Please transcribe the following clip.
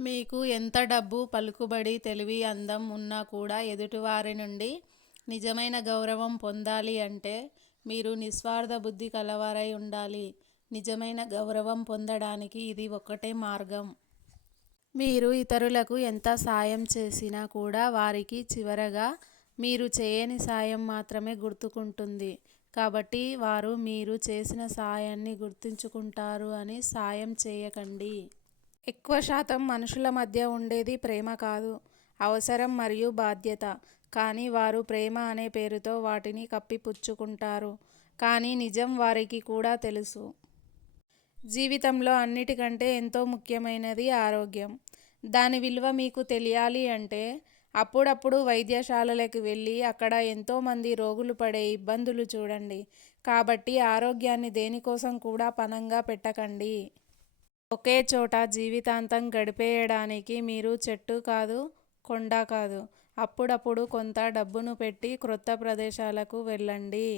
మీకు ఎంత డబ్బు, పలుకుబడి, తెలివి, అందం ఉన్నా కూడా ఎదుటివారి నుండి నిజమైన గౌరవం పొందాలి అంటే మీరు నిస్వార్థ బుద్ధి కలవారై ఉండాలి. నిజమైన గౌరవం పొందడానికి ఇది ఒక్కటే మార్గం. మీరు ఇతరులకు ఎంత సాయం చేసినా కూడా వారికి చివరగా మీరు చేయని సాయం మాత్రమే గుర్తుకుంటుంది. కాబట్టి వారు మీరు చేసిన సాయాన్ని గుర్తుంచుకుంటారు అని సాయం చేయకండి. ఎక్కువ శాతం మనుషుల మధ్య ఉండేది ప్రేమ కాదు, అవసరం మరియు బాధ్యత. కానీ వారు ప్రేమ అనే పేరుతో వాటిని కప్పిపుచ్చుకుంటారు. కానీ నిజం వారికి కూడా తెలుసు. జీవితంలో అన్నిటికంటే ఎంతో ముఖ్యమైనది ఆరోగ్యం. దాని విలువ మీకు తెలియాలి అంటే అప్పుడప్పుడు వైద్యశాలలకు వెళ్ళి అక్కడ ఎంతోమంది రోగులు పడే ఇబ్బందులు చూడండి. కాబట్టి ఆరోగ్యాన్ని దేనికోసం కూడా పణంగా పెట్టకండి. ఒకే చోట జీవితాంతం గడిపేయడానికి మీరు చెట్టు కాదు, కొండ కాదు. అప్పుడప్పుడు కొంత డబ్బును పెట్టి క్రొత్త ప్రదేశాలకు వెళ్ళండి.